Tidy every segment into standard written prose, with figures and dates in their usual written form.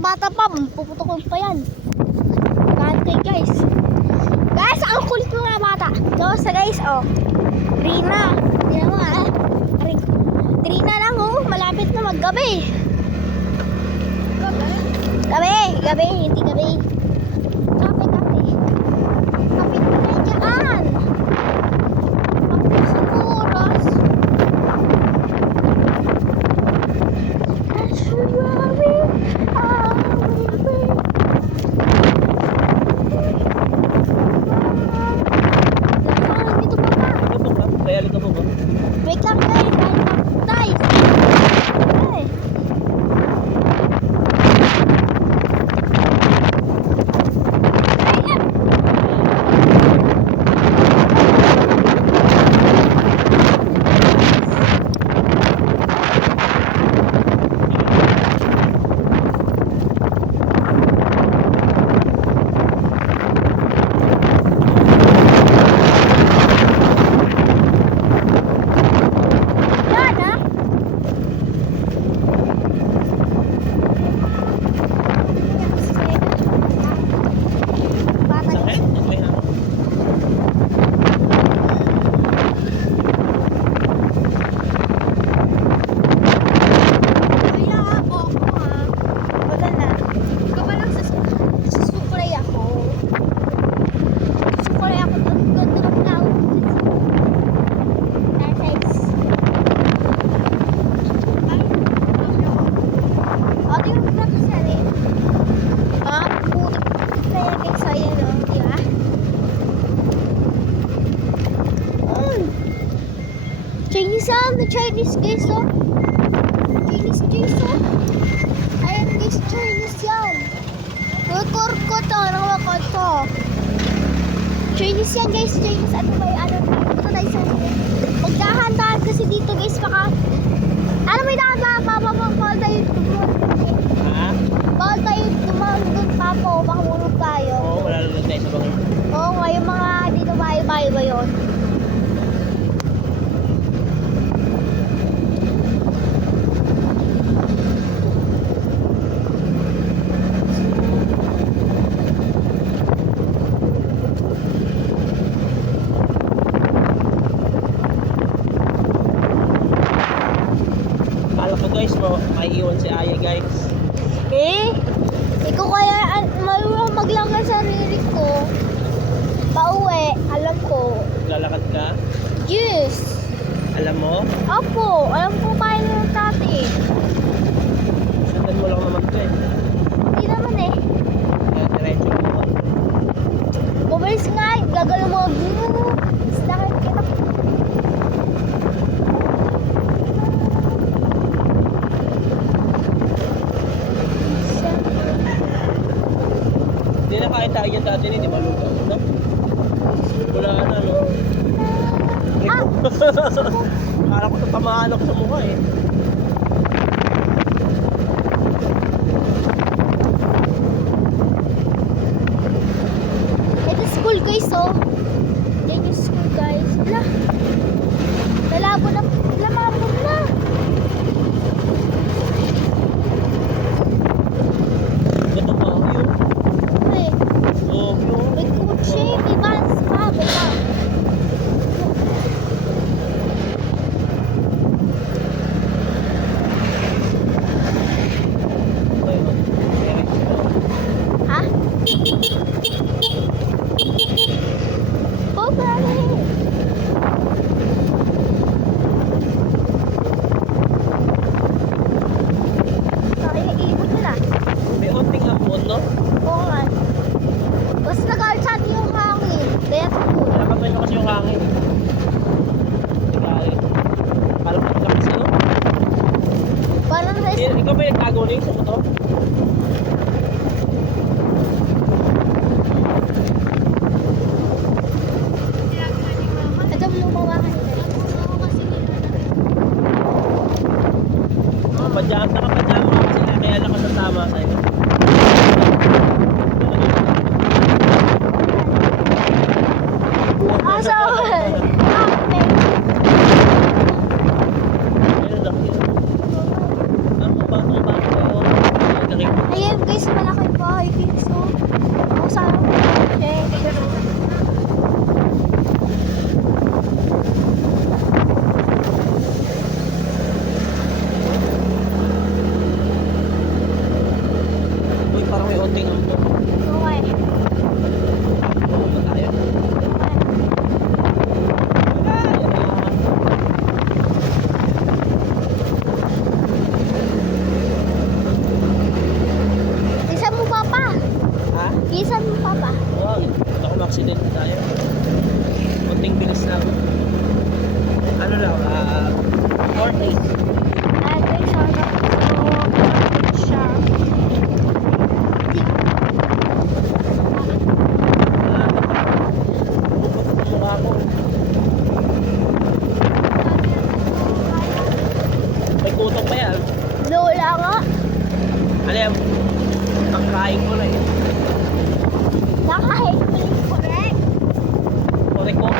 bata pa, puputukon pa yan. Kante guys. Guys, ang kulit mga bata. So guys, oh. Rina. Yan mo ah. Rina lang oh, malapit na maggabi. Gabi, hindi gabi. Kape. Kape na tayo dyan. Kapit sa oras. Wait lang guys, guys. Hey. Chinese guys oh. Chinese oh. Ayan guys, Chinese yan. Record ko to, record ko. Chinese yan guys, Chinese. Ano ba yung ito tayo sa magdahan-dahan kasi dito guys baka may dahan-dahan pa bawal tayo bawal tayo dumang dun pa po, baka mulog tayo. Oo, wala lang tayo sa bangin. Oo, yung mga dito bayo-bayo ba yun? Guys, maiiwan si Aya guys. Ikaw kaya marunong maglangan sa sarili ko. Pauwi, alam ko. Lalakad ka? Yes. Alam mo? Apo, alam ko kaya ng tati. Sundan mo lang naman ito eh. Hindi naman eh. Diretso mo. Bumalis nga, gagalaw mo. Sakit kita. Hindi na kaya tayo yan dati di ba luto? No? Wala na, no? Akala ko tamaan ako sa mukha eh. Ito school guys oh. Yan yung school guys. Wala. Lalabo na. Lamabog na. Ito pa ako yun. Oh, yun. May kutsi, may vans pa. Bala. Ha? Oh, brother. Kaya iibot nila. May onting hapon, no? Oo nga. Basta nag-alchat yung hangin. Kaya siguro. Nakapay na kasi yung hangin. Kaya, parang magkakas ano? Parang sa Ikaw ba yung nagtago na yung sa motor? ito lumawakan nila. Nakapajama ka kasi na kaya lang ka tama sa'yo. Ayun Kunting bilis lang. Ano lang, 4-8. Ayan guys, siya. Mukha ko. May tutok pa yan. Lola nga. Ano yan? Ang kain ko na yun. Nakahit ko yung correct. Korek ko.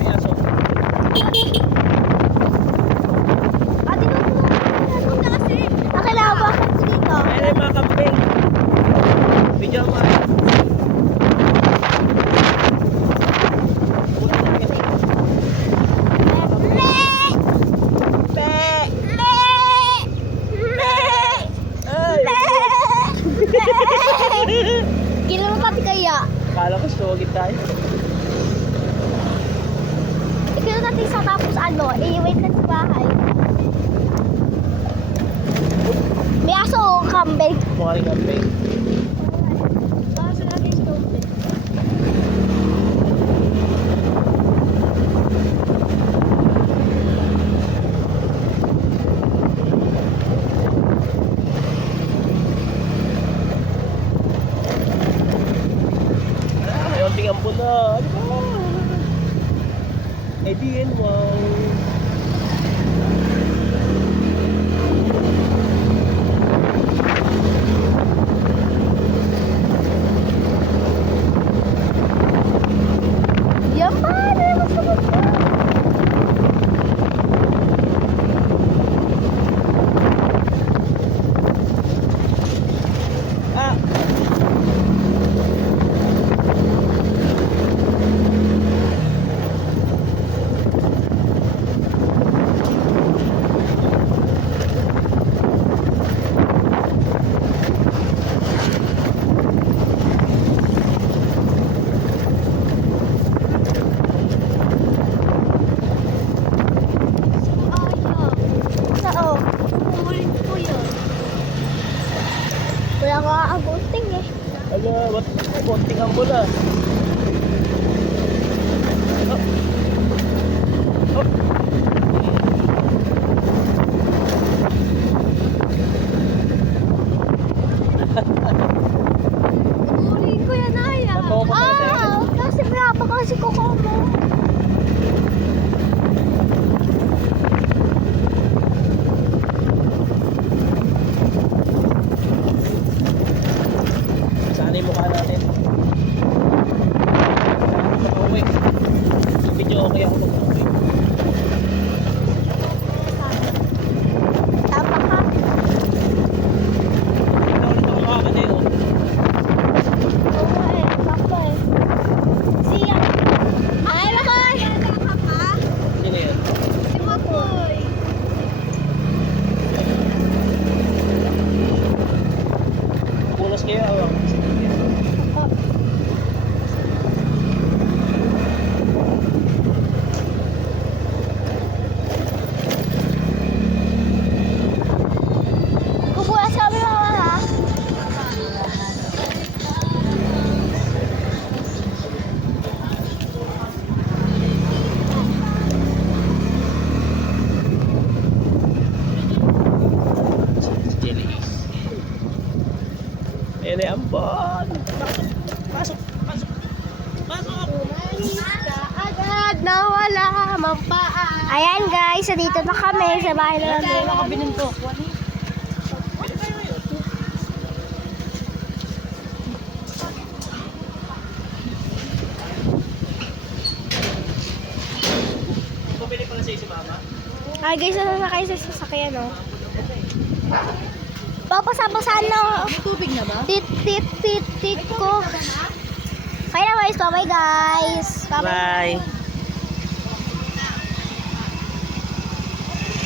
Ayan, so. Ate mo po. Ano na kasi? Nakilawa ko dito. Ayan yung mga kambing. Video mo. Kailan mo pati kaya? Akala ko sugit tayo. Kailan natin sa tapos i-wait na sa bahay. May aso o kambing. Mukha rin kambing. Baso natin sa tubig. May onting ampun na. Ano ba? Eh di yan, wow. Yan pa, masabot pa. Ah! Oo. Kukulit ko yun. Wala ka abuting eh. Ala, ba't konting ampun na? Oh. Oh. Kukulit ko yan, Aya. Totoo ba talaga? Kasi mahaba kasi kuko mo. Sana yung mukha natin. Makauwi. Video okay ako mag-uwi. Tama ka. Ikaw ulit ang mukha ka din, oh. Oo eh. Sakto eh. Siya. Ay, Makoy! Sino yan? Si Makoy. Punas kayo, awang. Kukuha sa amin mama ha. Jelly. Ayan na yung ampon. Pasok. Pasok. Pasok. Agad nawala mampaan. Ayan guys, dito na kami sa bahay na namin. Pumili pala sa'yo si mama. Ay guys, nasasakay sa sasakyan no. Papasapasaan na. May tubig na ba? Tit ko. Kaya na guys, bye guys. Bye.